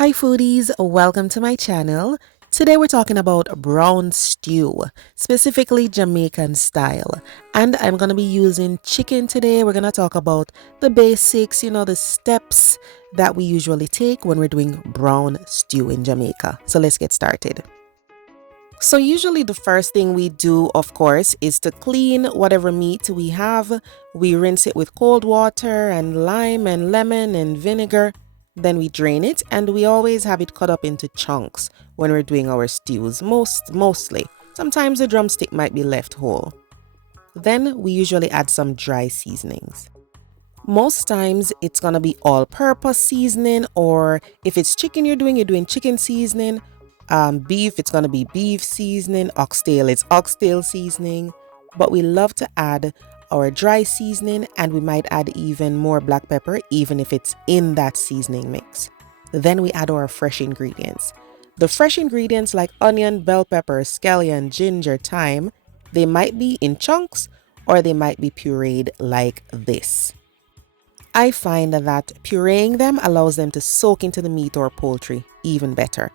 Hi foodies, welcome to my channel. Today we're talking about brown stew, specifically Jamaican style. And I'm going to be using chicken today. We're going to talk about the basics, the steps that we usually take when we're doing brown stew in Jamaica. So let's get started. So usually the first thing we do, of course, is to clean whatever meat we have. We rinse it with cold water and lime and lemon and vinegar. Then we drain it, and we always have it cut up into chunks when we're doing our stews, mostly. Sometimes the drumstick might be left whole. Then we usually add some dry seasonings. Most times it's gonna be all-purpose seasoning, or if it's chicken you're doing chicken seasoning. Beef, it's gonna be beef seasoning. Oxtail, it's oxtail seasoning. But we love to add our dry seasoning, and we might add even more black pepper even if it's in that seasoning mix. Then we add our fresh ingredients. The fresh ingredients like onion, bell pepper, scallion, ginger, thyme, they might be in chunks or they might be pureed like this. I find that pureeing them allows them to soak into the meat or poultry even better.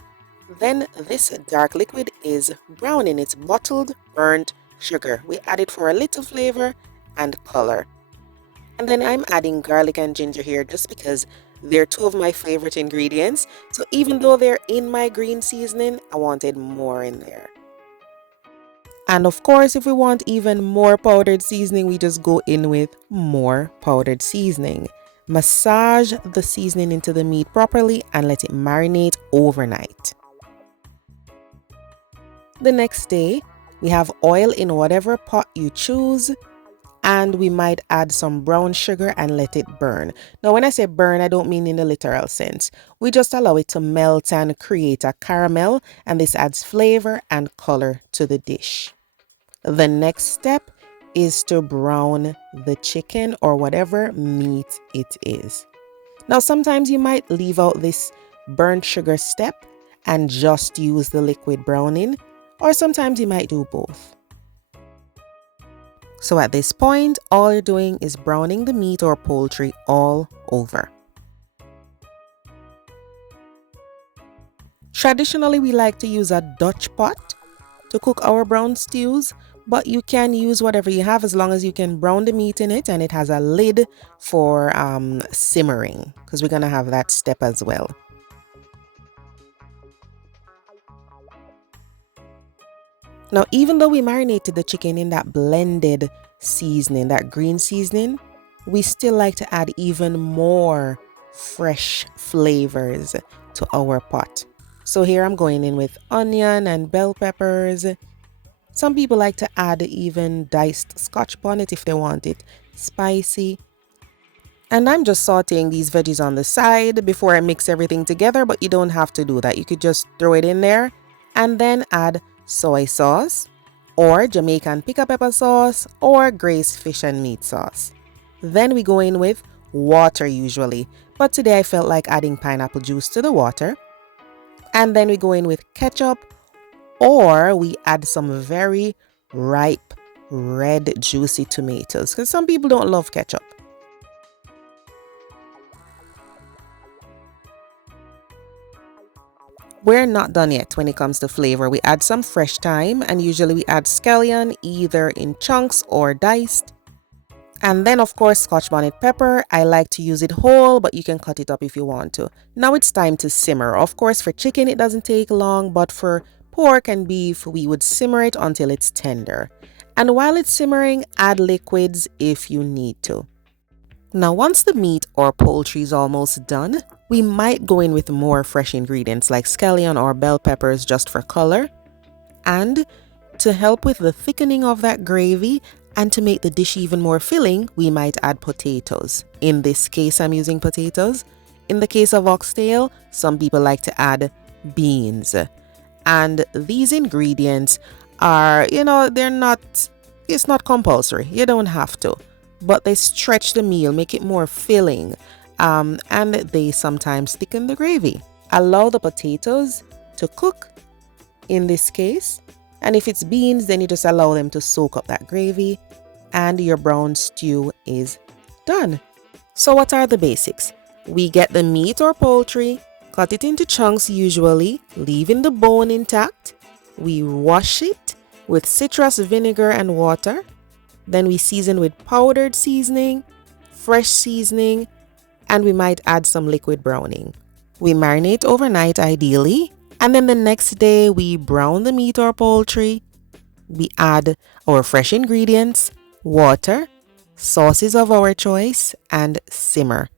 Then this dark liquid is browning. It's bottled burnt sugar. We add it for a little flavor and color. And then I'm adding garlic and ginger here just because they're two of my favorite ingredients. So even though they're in my green seasoning, I wanted more in there. And of course, if we want even more powdered seasoning, we just go in with more powdered seasoning. Massage the seasoning into the meat properly and let it marinate overnight. The next day, we have oil in whatever pot you choose, and we might add some brown sugar and let it burn. Now, when I say burn, I don't mean in the literal sense. We just allow it to melt and create a caramel, and this adds flavor and color to the dish. The next step is to brown the chicken or whatever meat it is. Now, sometimes you might leave out this burnt sugar step and just use the liquid browning, or sometimes you might do both. So at this point, all you're doing is browning the meat or poultry all over. Traditionally, we like to use a Dutch pot to cook our brown stews, but you can use whatever you have as long as you can brown the meat in it and it has a lid for simmering, because we're going to have that step as well. Now, even though we marinated the chicken in that blended seasoning, that green seasoning, we still like to add even more fresh flavors to our pot. So here I'm going in with onion and bell peppers. Some people like to add even diced Scotch bonnet if they want it spicy. And I'm just sauteing these veggies on the side before I mix everything together, but you don't have to do that. You could just throw it in there and then add soy sauce or Jamaican pepper sauce or Grace fish and meat sauce. Then we go in with water usually, but today I felt like adding pineapple juice to the water. And then we go in with ketchup, or we add some very ripe red juicy tomatoes because some people don't love ketchup. We're not done yet when it comes to flavor. We add some fresh thyme, and usually we add scallion either in chunks or diced. And then of course Scotch bonnet pepper. I like to use it whole, but you can cut it up if you want to. Now it's time to simmer. Of course for chicken it doesn't take long, but for pork and beef we would simmer it until it's tender. And while it's simmering, add liquids if you need to. Now once the meat or poultry is almost done, we might go in with more fresh ingredients like scallion or bell peppers just for color. And to help with the thickening of that gravy and to make the dish even more filling, we might add potatoes. In this case, I'm using potatoes. In the case of oxtail, some people like to add beans. And these ingredients are, it's not compulsory. You don't have to. But they stretch the meal, make it more filling, and they sometimes thicken the gravy. Allow the potatoes to cook in this case, and if it's beans, then you just allow them to soak up that gravy, and your brown stew is done. So what are the basics? We get the meat or poultry, Cut it into chunks usually, leaving the bone intact. We wash it with citrus vinegar and water. Then we season with powdered seasoning, fresh seasoning, and we might add some liquid browning. We marinate overnight ideally, and then the next day we brown the meat or poultry. We add our fresh ingredients, water, sauces of our choice, and simmer.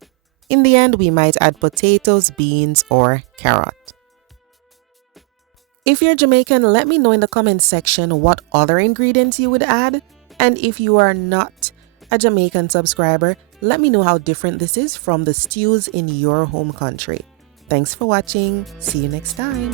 In the end, we might add potatoes, beans, or carrot. If you're Jamaican, let me know in the comment section what other ingredients you would add. And if you are not a Jamaican subscriber, let me know how different this is from the stews in your home country. Thanks for watching. See you next time.